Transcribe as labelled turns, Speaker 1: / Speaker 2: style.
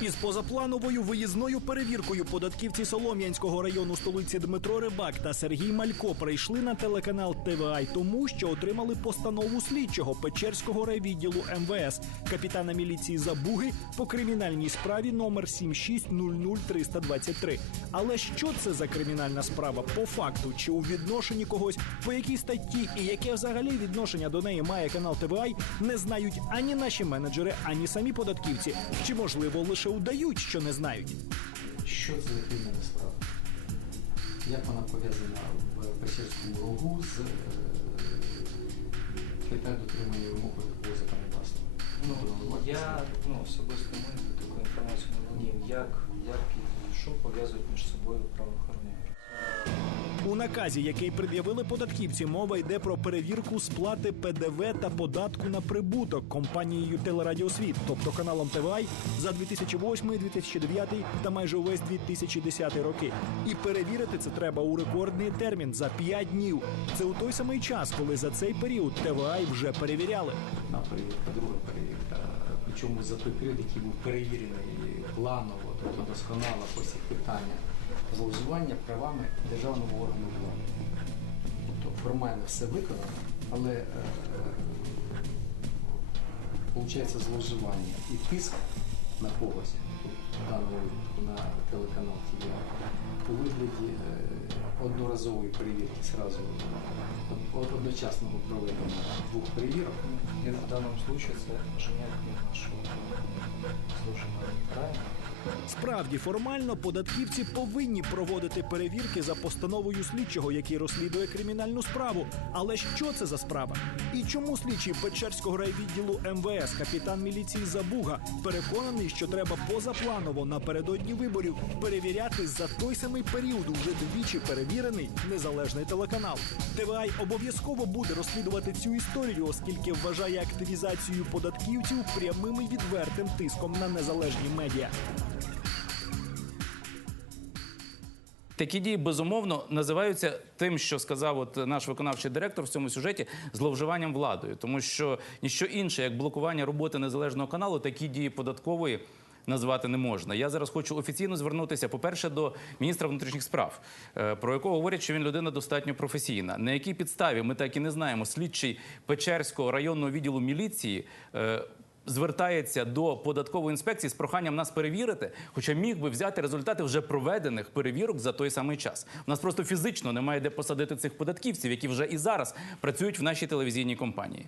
Speaker 1: Із позаплановою виїзною перевіркою податківці Солом'янського району столиці Дмитро Рибак та Сергій Малько прийшли на телеканал ТВА тому, що отримали постанову слідчого Печерського райвідділу МВС капітана міліції Забуги по кримінальній справі номер 7600323. Але що це за кримінальна справа? По факту чи у відношенні когось, по якій статті і яке взагалі відношення до неї має канал ТВА, не знають ані наші менеджери, ані самі податківці, чи можливо лише удають, що не знають.
Speaker 2: Що це за кримінальна справа? Як вона пов'язана в Печерському рогу з е, питань дотримання вимог такого законодавства?
Speaker 3: Ну, я ну, особисто ми таку інформацію не володію, як, як і що пов'язують між собою правоохоронні
Speaker 1: наказі, який пред'явили податківці, мова йде про перевірку сплати ПДВ та податку на прибуток компанією Телерадіосвіт, тобто каналом ТВА за 2008, 2009 та майже увесь 2010 роки. І перевірити це треба у рекордний термін за 5 днів. Це у той самий час, коли за цей період ТВА вже перевіряли.
Speaker 2: Одна перевірка, друга перевірка. Причому за той період, який був перевірений планово, тобто досконало по всіх питаннях зловживання правами державного органу влади. Тобто формально все виконано, але е, виходить зловживання і тиск на когось, на телеканал ТВ, у вигляді е, одноразової перевірки зразу од- одночасного проведення двох перевірок.
Speaker 3: В даному случае це оживляє нашого служення правильно?
Speaker 1: Справді, формально податківці повинні проводити перевірки за постановою слідчого, який розслідує кримінальну справу. Але що це за справа? І чому слідчий Печерського райвідділу МВС, капітан міліції Забуга, переконаний, що треба позапланово напередодні виборів перевіряти за той самий період уже двічі перевірений незалежний телеканал. ТВА обов'язково буде розслідувати цю історію, оскільки вважає активізацію податківців прямим і відвертим тиском на незалежні медіа.
Speaker 4: Такі дії безумовно називаються тим, що сказав от наш виконавчий директор в цьому сюжеті зловживанням владою, тому що ніщо інше, як блокування роботи незалежного каналу, такі дії податкової. Назвати не можна. Я зараз хочу офіційно звернутися, по-перше, до міністра внутрішніх справ, е, про якого говорять, що він людина достатньо професійна. На якій підставі ми так і не знаємо. Слідчий Печерського районного відділу міліції е, звертається до податкової інспекції з проханням нас перевірити, хоча міг би взяти результати вже проведених перевірок за той самий час. У нас просто фізично немає де посадити цих податківців, які вже і зараз працюють в нашій телевізійній компанії.